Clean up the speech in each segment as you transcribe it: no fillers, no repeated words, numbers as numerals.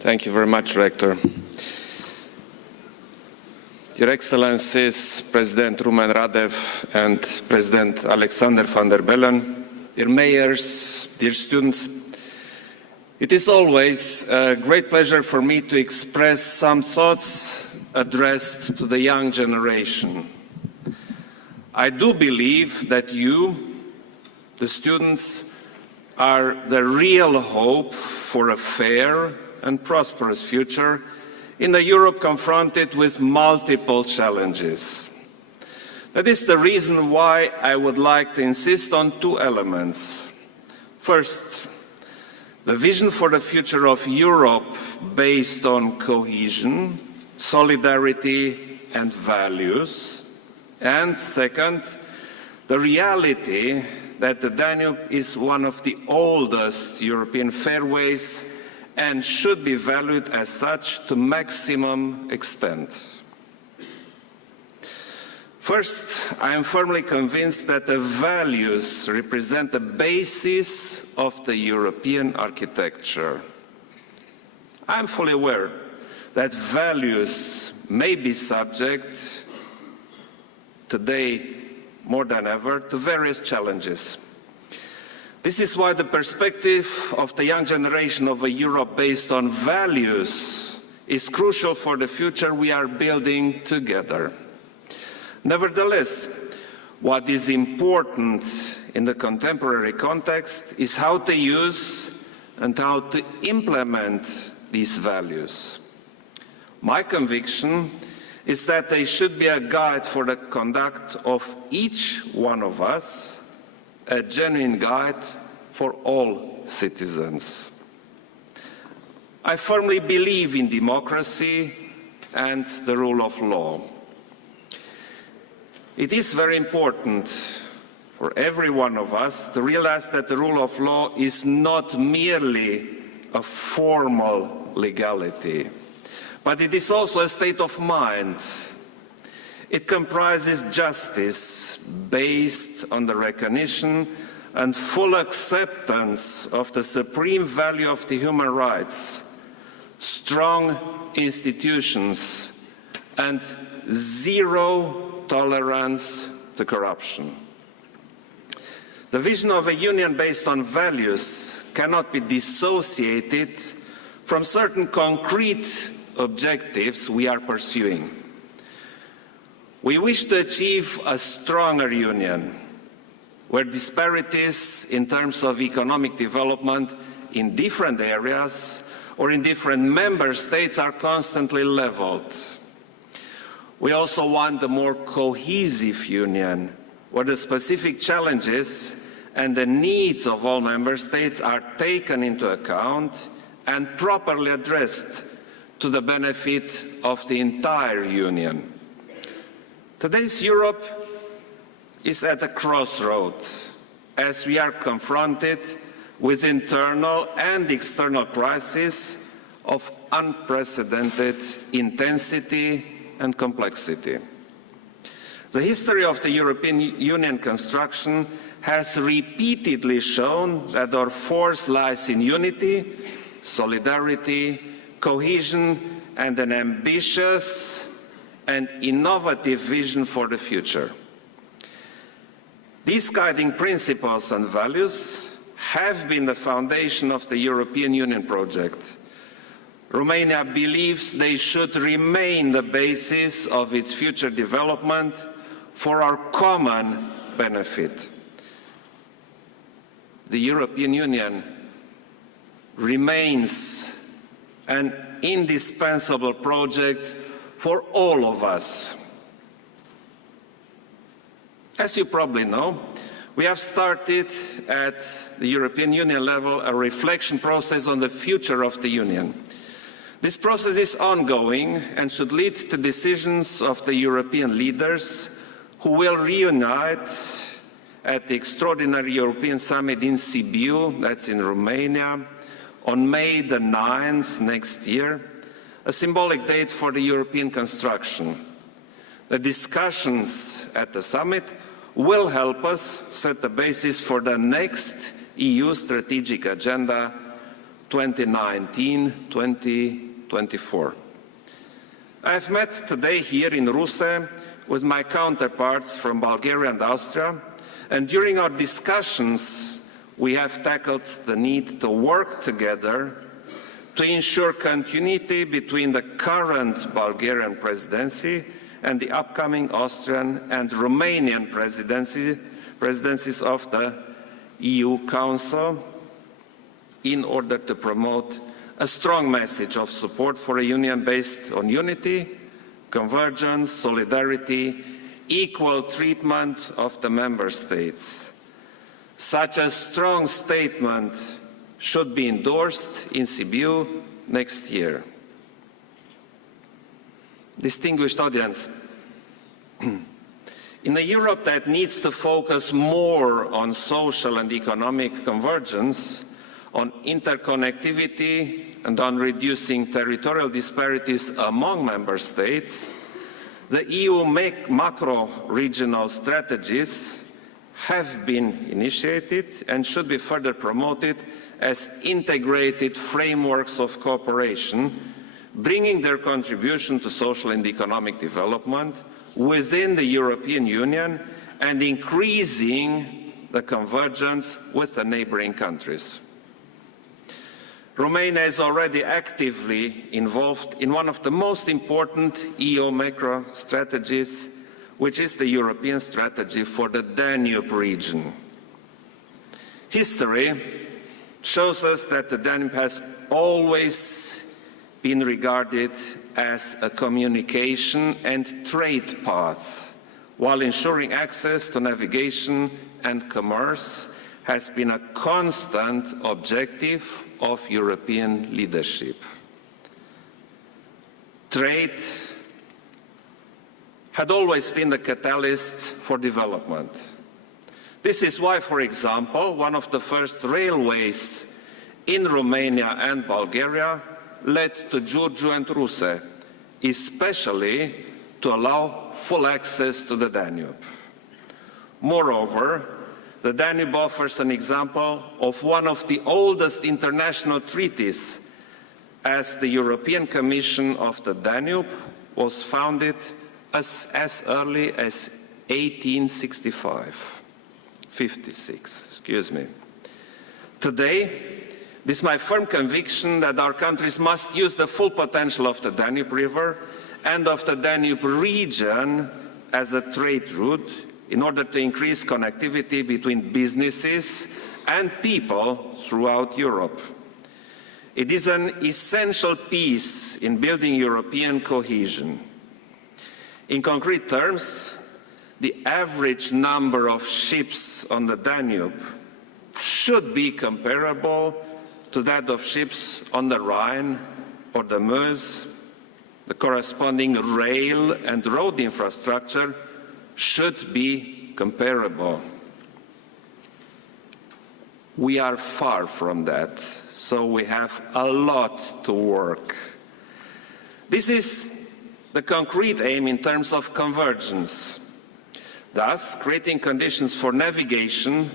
Thank you very much, Rector. Your Excellencies, President Rumen Radev and President Alexander van der Bellen, dear mayors, dear students, it is always a great pleasure for me to express some thoughts addressed to the young generation. I do believe that you, the students, are the real hope for a fair and prosperous future in a Europe confronted with multiple challenges. That is the reason why I would like to insist on two elements. First, the vision for the future of Europe based on cohesion, solidarity and values. And second, the reality that the Danube is one of the oldest European fairways and should be valued as such to maximum extent. First, I am firmly convinced that the values represent the basis of the European architecture. I am fully aware that values may be subject, today more than ever, to various challenges. This is why the perspective of the young generation of a Europe based on values is crucial for the future we are building together. Nevertheless, what is important in the contemporary context is how to use and how to implement these values. My conviction is that they should be a guide for the conduct of each one of us, a genuine guide for all citizens. I firmly believe in democracy and the rule of law. It is very important for every one of us to realize that the rule of law is not merely a formal legality, but it is also a state of mind. It comprises justice based on the recognition and full acceptance of the supreme value of the human rights, strong institutions, and zero tolerance to corruption. The vision of a union based on values cannot be dissociated from certain concrete objectives we are pursuing. We wish to achieve a stronger union, where disparities in terms of economic development in different areas or in different member states are constantly leveled. We also want a more cohesive union, where the specific challenges and the needs of all member states are taken into account and properly addressed to the benefit of the entire Union. Today's Europe is at a crossroads as we are confronted with internal and external crises of unprecedented intensity and complexity. The history of the European Union construction has repeatedly shown that our force lies in unity, solidarity, cohesion, and an ambitious and innovative vision for the future. These guiding principles and values have been the foundation of the European Union project. Romania believes they should remain the basis of its future development for our common benefit. The European Union remains an indispensable project for all of us. As you probably know, we have started at the European Union level a reflection process on the future of the Union. This process is ongoing and should lead to decisions of the European leaders who will reunite at the extraordinary European Summit in Sibiu, that's in Romania, on May the 9th next year, a symbolic date for the European construction. The discussions at the summit will help us set the basis for the next EU strategic agenda 2019-2024. I have met today here in Ruse with my counterparts from Bulgaria and Austria, and during our discussions we have tackled the need to work together to ensure continuity between the current Bulgarian presidency and the upcoming Austrian and Romanian presidencies of the EU Council, in order to promote a strong message of support for a union based on unity, convergence, solidarity, equal treatment of the member states. Such a strong statement should be endorsed in Sibiu next year. Distinguished audience, in a Europe that needs to focus more on social and economic convergence, on interconnectivity and on reducing territorial disparities among member states, the EU macro-regional strategies have been initiated and should be further promoted as integrated frameworks of cooperation, bringing their contribution to social and economic development within the European Union and increasing the convergence with the neighboring countries. Romania is already actively involved in one of the most important EU macro strategies, which is the European strategy for the Danube region. History shows us that the Danube has always been regarded as a communication and trade path, while ensuring access to navigation and commerce has been a constant objective of European leadership. Trade had always been the catalyst for development. This is why, for example, one of the first railways in Romania and Bulgaria led to Giurgiu and Ruse, especially to allow full access to the Danube. Moreover, the Danube offers an example of one of the oldest international treaties, as the European Commission of the Danube was founded as early as 56. Today, it is my firm conviction that our countries must use the full potential of the Danube River and of the Danube region as a trade route in order to increase connectivity between businesses and people throughout Europe. It is an essential piece in building European cohesion. In concrete terms, the average number of ships on the Danube should be comparable to that of ships on the Rhine or the Meuse. The corresponding rail and road infrastructure should be comparable. We are far from that, so we have a lot to work. This is the concrete aim in terms of convergence. Thus, creating conditions for navigation,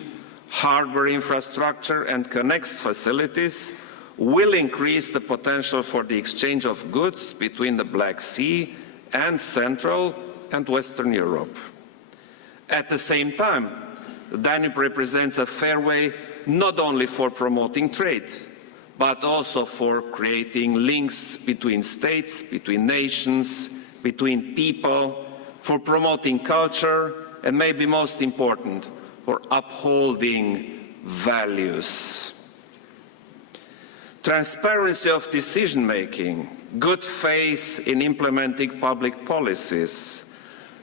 harbor infrastructure and connect facilities will increase the potential for the exchange of goods between the Black Sea and Central and Western Europe. At the same time, the Danube represents a fairway not only for promoting trade, but also for creating links between states, between nations, between people, for promoting culture, and maybe most important, for upholding values. Transparency of decision-making, good faith in implementing public policies,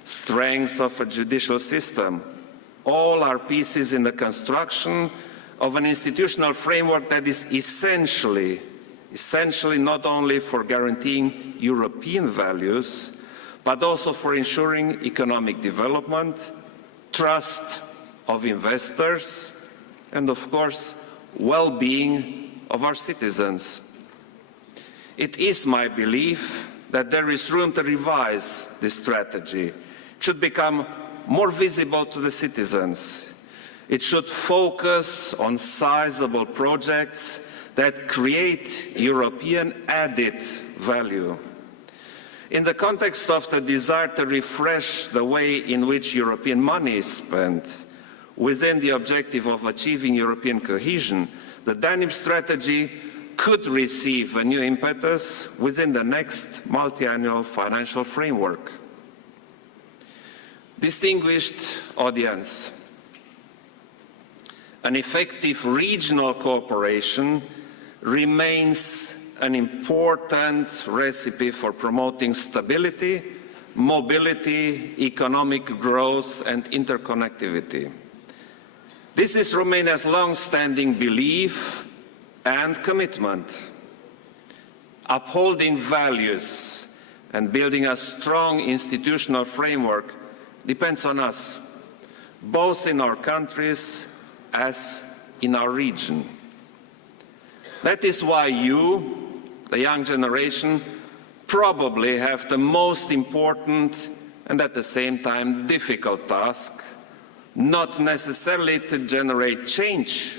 strength of a judicial system, all are pieces in the construction of an institutional framework that is essentially not only for guaranteeing European values, but also for ensuring economic development, trust of investors, and of course, well-being of our citizens. It is my belief that there is room to revise this strategy. It should become more visible to the citizens. It should focus on sizable projects that create European added value. In the context of the desire to refresh the way in which European money is spent, within the objective of achieving European cohesion, the Danube strategy could receive a new impetus within the next multi-annual financial framework. Distinguished audience, an effective regional cooperation remains an important recipe for promoting stability, mobility, economic growth, and interconnectivity. This is Romania's long-standing belief and commitment. Upholding values and building a strong institutional framework depends on us, both in our countries as in our region. That is why you, the young generation, probably have the most important and at the same time difficult task, not necessarily to generate change,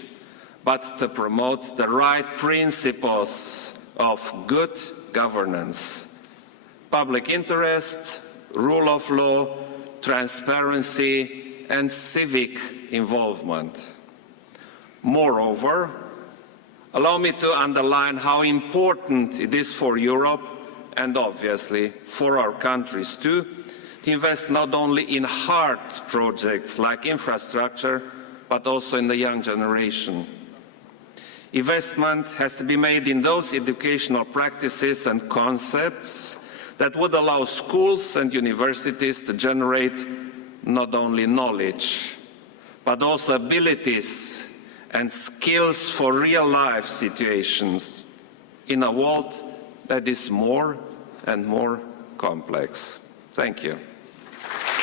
but to promote the right principles of good governance, public interest, rule of law, transparency, and civic involvement. Moreover, allow me to underline how important it is for Europe, and obviously for our countries too, to invest not only in hard projects like infrastructure, but also in the young generation. Investment has to be made in those educational practices and concepts that would allow schools and universities to generate not only knowledge, but also abilities and skills for real-life situations in a world that is more and more complex. Thank you.